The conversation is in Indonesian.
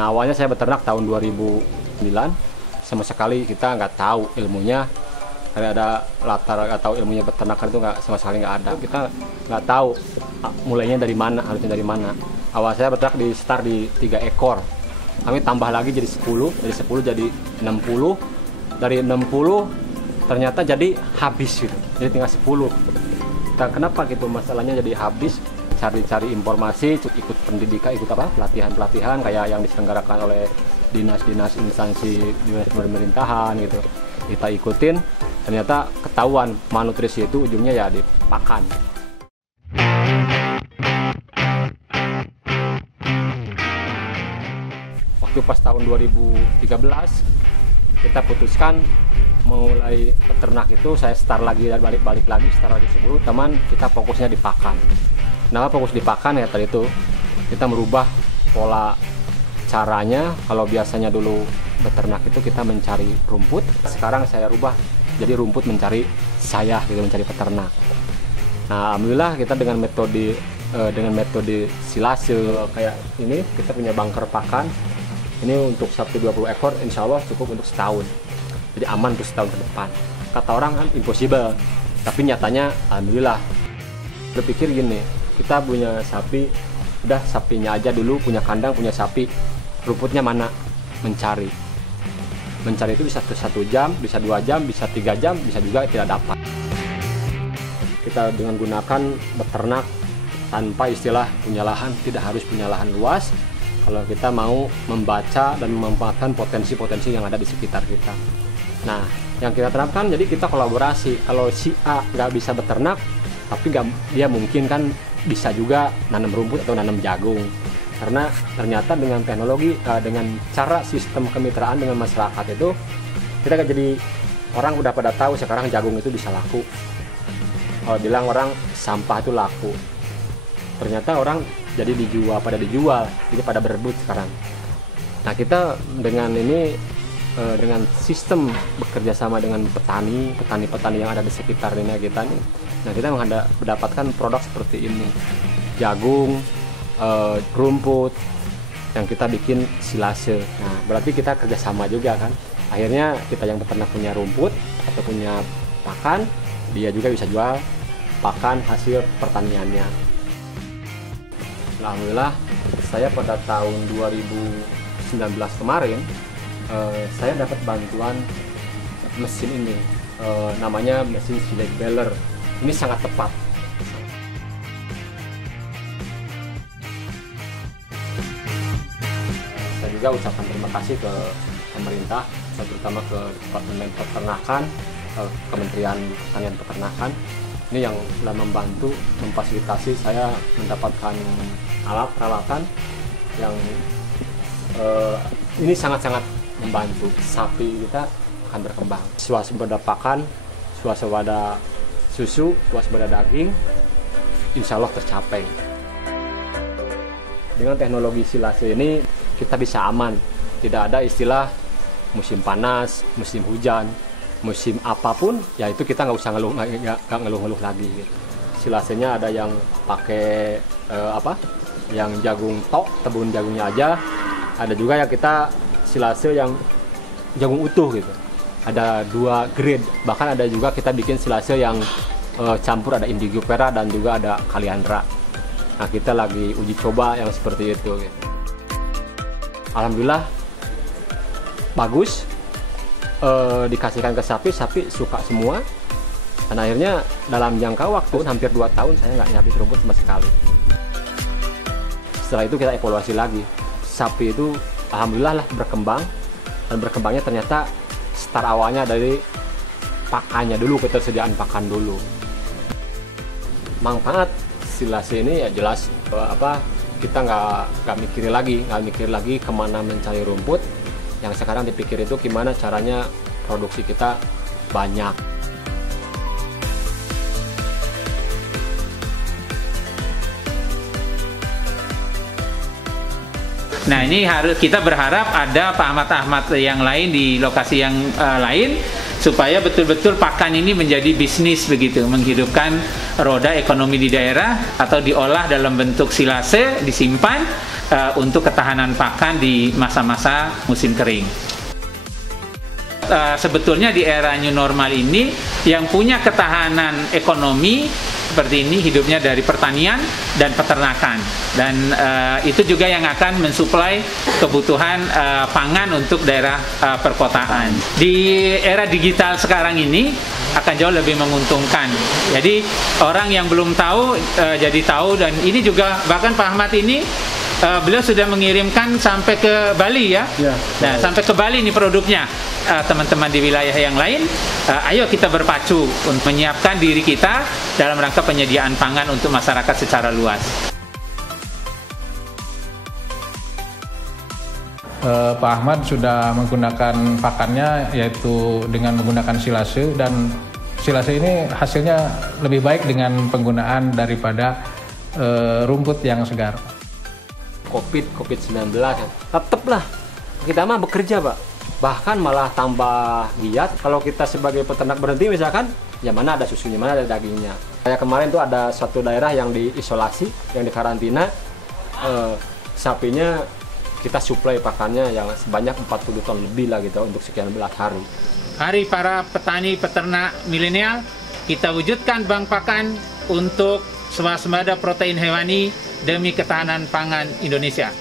Nah, awalnya saya beternak tahun 2009, sama sekali kita nggak tahu ilmunya, ada latar atau ilmunya peternakan itu nggak, sama sekali nggak ada. Kita nggak tahu mulainya dari mana, harusnya dari mana. Awal saya beternak di start di 3 ekor, kami tambah lagi jadi 10, dari 10 jadi 60, dari 60 ternyata jadi habis gitu, jadi tinggal 10. Nah, kenapa gitu masalahnya jadi habis? Cari-cari informasi, ikut pendidikan, ikut pelatihan-pelatihan kayak yang diselenggarakan oleh dinas-dinas instansi dinas pemerintahan gitu. Kita ikutin, ternyata ketahuan malnutrisi itu ujungnya ya di pakan. Waktu pas tahun 2013 kita putuskan mulai peternak itu, saya start lagi, balik lagi start lagi 10 teman, kita fokusnya di pakan. Kenapa fokus di pakan? Ya tadi itu kita merubah pola caranya. Kalau biasanya dulu beternak itu kita mencari rumput, sekarang saya rubah jadi rumput mencari saya gitu, mencari peternak. Nah, alhamdulillah kita dengan metode silase kayak ini, kita punya bunker pakan. Ini untuk sapi 20 ekor, insya Allah cukup untuk setahun. Jadi aman untuk setahun ke depan. Kata orang kan impossible, tapi nyatanya alhamdulillah. Berpikir gini, kita punya sapi, udah sapinya aja dulu, punya kandang, punya sapi, rumputnya mana? Mencari itu bisa 1 jam, bisa 2 jam, bisa 3 jam, bisa juga tidak dapat. Kita dengan gunakan beternak tanpa istilah punya lahan, tidak harus punya lahan luas. Kalau kita mau membaca dan memanfaatkan potensi-potensi yang ada di sekitar kita. Nah, yang kita terapkan, jadi kita kolaborasi. Kalau si A nggak bisa beternak, tapi dia mungkin kan bisa juga nanam rumput atau nanam jagung. Karena ternyata dengan teknologi, dengan cara sistem kemitraan dengan masyarakat itu, kita jadi orang udah pada tahu sekarang jagung itu bisa laku. Kalau bilang orang sampah itu laku, ternyata orang jadi pada dijual, jadi pada berebut sekarang. Nah, kita dengan ini, dengan sistem bekerja sama dengan petani yang ada di sekitar ini kita nih, nah kita mendapatkan produk seperti ini, jagung, rumput yang kita bikin silase. Nah, berarti kita kerjasama juga kan, akhirnya kita yang peternak punya rumput atau punya pakan, dia juga bisa jual pakan hasil pertaniannya. Alhamdulillah, saya pada tahun 2019 kemarin saya dapat bantuan mesin ini, namanya mesin Select Baler. Ini sangat tepat. Saya juga ucapkan terima kasih ke pemerintah, terutama ke Departemen Peternakan, Kementerian Pertanian Peternakan. Ini yang telah membantu, memfasilitasi saya mendapatkan alat peralatan yang ini sangat-sangat membantu sapi kita akan berkembang. Swasembada pakan, swasembada susu, swasembada daging, insya Allah tercapai. Dengan teknologi silase ini kita bisa aman, tidak ada istilah musim panas, musim hujan, musim apapun, ya itu kita nggak usah ngeluh-ngeluh lagi gitu. Silasenya ada yang pakai yang jagung tok, tebun jagungnya aja. Ada juga yang kita silase yang jagung utuh gitu. Ada 2 grade, bahkan ada juga kita bikin silase yang campur, ada indigo pera dan juga ada kaliandra. Nah, kita lagi uji coba yang seperti itu gitu. Alhamdulillah bagus. Dikasihkan ke sapi suka semua, dan akhirnya dalam jangka waktu hampir 2 tahun saya nggak habis rumput sama sekali. Setelah itu kita evaluasi lagi, sapi itu alhamdulillah lah berkembang, dan berkembangnya ternyata start awalnya dari pakannya dulu, ketersediaan pakan dulu. Manfaat silase ini ya jelas kita nggak mikir lagi kemana mencari rumput. Yang sekarang dipikir itu gimana caranya produksi kita banyak. Nah, ini kita berharap ada Pak Ahmad yang lain di lokasi yang lain, supaya betul-betul pakan ini menjadi bisnis begitu, menghidupkan roda ekonomi di daerah, atau diolah dalam bentuk silase, disimpan, untuk ketahanan pakan di masa-masa musim kering. Sebetulnya di era new normal ini yang punya ketahanan ekonomi seperti ini hidupnya dari pertanian dan peternakan, dan itu juga yang akan mensuplai kebutuhan pangan untuk daerah perkotaan. Di era digital sekarang ini akan jauh lebih menguntungkan. Jadi orang yang belum tahu jadi tahu, dan ini juga bahkan Pak Ahmad ini beliau sudah mengirimkan sampai ke Bali ya. Nah, sampai ke Bali nih produknya. Teman-teman di wilayah yang lain, ayo kita berpacu untuk menyiapkan diri kita dalam rangka penyediaan pangan untuk masyarakat secara luas. Pak Ahmad sudah menggunakan pakannya yaitu dengan menggunakan silase, dan silase ini hasilnya lebih baik dengan penggunaan daripada rumput yang segar. COVID-19 tetaplah kita mah bekerja, Pak, bahkan malah tambah giat. Kalau kita sebagai peternak berhenti misalkan, ya mana ada susunya, mana ada dagingnya. Kayak kemarin tuh ada satu daerah yang diisolasi, yang dikarantina, sapinya kita suplai pakannya yang sebanyak 40 ton lebih lah gitu untuk sekian belas hari. Hari para petani peternak milenial, kita wujudkan bank pakan untuk swasembada protein hewani demi ketahanan pangan Indonesia.